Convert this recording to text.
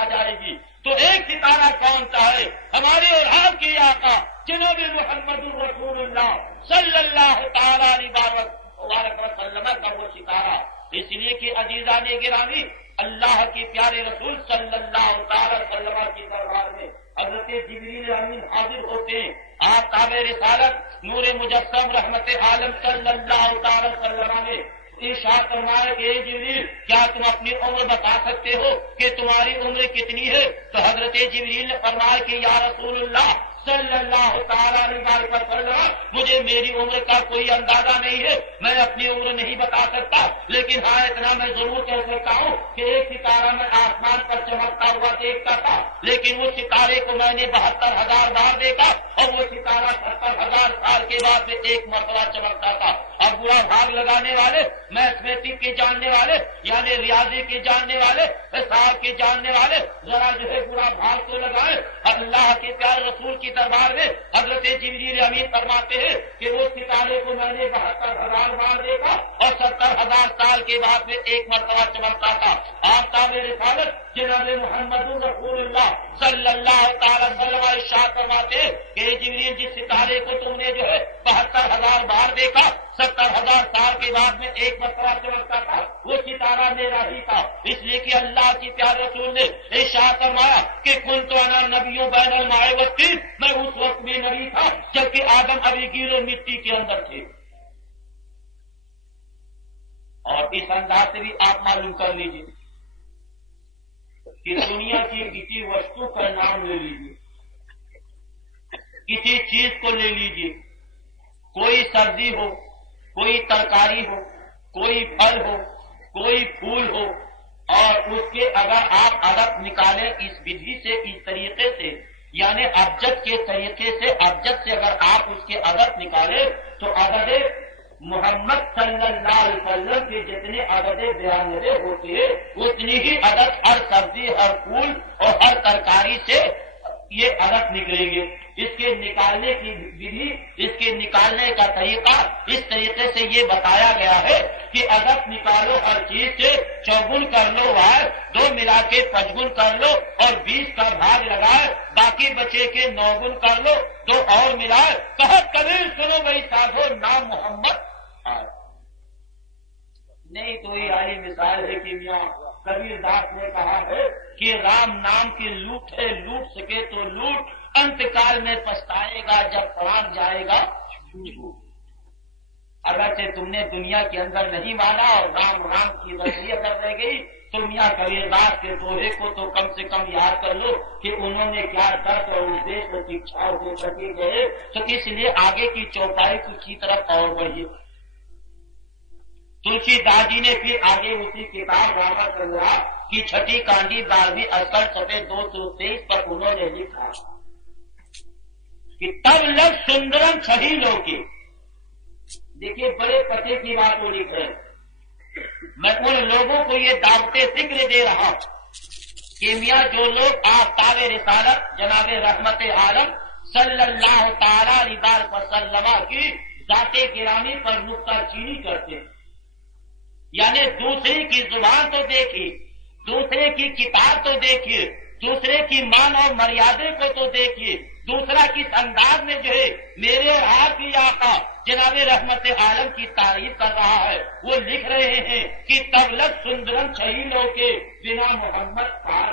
آ جائے گی. تو ایک ستارہ کون سا ہے؟ ہمارے اور آپ کے آقا جناب محمد رسول اللہ صلی اللہ تعالی علیہ وسلم کا وہ ستارہ. اس لیے کہ عزیزان گرامی اللہ کے پیارے رسول صلی اللہ تعالی وسلم کی دربار میں حضرت جبریل امین حاضر ہوتے ہیں. آپ تابع رسالت نور مجسم رحمت عالم صلی اللہ تعالی وسلم نے ارشاد فرمایا کہ اے جبریل کیا تم اپنی عمر بتا سکتے ہو کہ تمہاری عمر کتنی ہے؟ تو حضرت جبریل نے فرمایا کہ یا رسول اللہ صلی اللہ تعالیٰ علیہ وسلم مجھے میری عمر کا کوئی اندازہ نہیں ہے، میں اپنی عمر نہیں بتا سکتا، لیکن ہاں اتنا میں ضرور کہہ سکتا ہوں کہ ایک ستارہ میں آسمان پر چمکتا ہوا دیکھتا تھا، لیکن اس ستارے کو میں نے 72,000 بار دیکھا اور وہ ستارہ 70,000 سال کے بعد میں ایک مرتبہ چمکتا تھا. اب برا بھاگ لگانے والے، میتھمیٹک کے جاننے والے، یعنی ریاضی کے جاننے والے، حساب کے جاننے والے ذرا جو ہے برا بھاگ تو لگائے. اللہ کے پیارے رسول کی دربار میں حضرت جبریل امین فرماتے ہیں کہ وہ ستارے کو میں نے 72,000 بار دیکھا اور 70,000 سال کے بعد میں ایک مرتبہ چمکتا تھا. آپ تابع رسالت جناب محمد رسول اللہ صلی اللہ تعالی وسلم ارشاد فرماتے ہیں کہ جبریل جس ستارے کو تم نے جو ہے 72,000 بار دیکھا 70,000 سال کے بعد میں ایک مرتبہ چمکتا تھا، وہ ستارہ میرا ہی تھا. اس لیے کہ اللہ کی پیارے رسول نے ارشاد فرمایا کہ کنت انا نبی بین الماء والطین، میں اس وقت بھی نبی تھا جبکہ آدم ابھی گیلے مٹی کے اندر تھے. اور اس انداز سے بھی آپ معلوم کر لیجیے کہ دنیا کی کسی وستو کا نام لے لیجیے، کسی چیز کو لے لیجیے، کوئی سبزی ہو، کوئی ترکاری ہو، کوئی پھل ہو، کوئی پھول ہو، اور اس کے اگر آپ عدد نکالیں اس ودھی سے، اس طریقے سے، یعنی ابجد کے طریقے سے، ابجد سے اگر آپ اس کے عدد نکالیں تو عدد محمد صلی اللہ علیہ وسلم کے جتنے عدد 92 ہوتے ہیں اتنی ہی عدد ہر سبزی، ہر پھول اور ہر ترکاری سے یہ عدد نکلیں گے. اس کے نکالنے کی ودھی، اس کے نکالنے کا طریقہ اس طریقے سے یہ بتایا گیا ہے کہ عدد نکالو ہر چیز سے، 4 کر لو وار، 2 ملا کے 5 کر لو اور 20 کا بھاگ لگائے، باقی بچے کے 9 کر لو، 2 اور ملائے. کہت کبیر سنو بھائی ساتھو نام محمد نہیں تو یہ آئی مثال ہے کہ میاں کبیر داس نے کہا ہے کہ رام نام کی لوٹ ہے، لوٹ سکے تو لوٹ، انت کال میں پچھتائے گا جب پران جائے گا. اگرچہ تم نے دنیا کے اندر نہیں مانا اور رام رام کی رسی اگر رہ گئی تو میاں کبیر داس کے دوہے کو تو کم سے کم یاد کر لو کہ انہوں نے کیا درد اور ادیش اور شکچھاؤں دے سکے گئے. تو اس لیے آگے کی چوپائی کی طرف اور بڑھیے. تلسی داس جی نے پھر آگے اسی کتاب راما چندرا کی 6 کانڈی 12ویں اثر صفحے 223 پر انہوں نے لکھا کہ تب لگ سندرم چھہی لوکے. دیکھیے بڑے پتے کی بات وہ لکھ رہے ہیں. میں ان لوگوں کو یہ دعوت ذکر دے رہا ہوں کہ میاں جو لوگ آفتاب رسالت جناب رحمت عالم صلی اللہ تعالی علیہ وسلم کی ذات گرامی پر نکتہ چینی کرتے ہیں، یعنی دوسرے کی زبان تو دیکھیے، دوسرے کی کتاب تو دیکھیے، دوسرے کی مان اور مریادے کو تو دیکھیے، دوسرا کس انداز میں جو ہے میرے آپ کی آقا جناب رحمت عالم کی تعریف کر رہا ہے. وہ لکھ رہے ہیں کہ تب لگ سندرم چھہی لو کے بنا محمد پار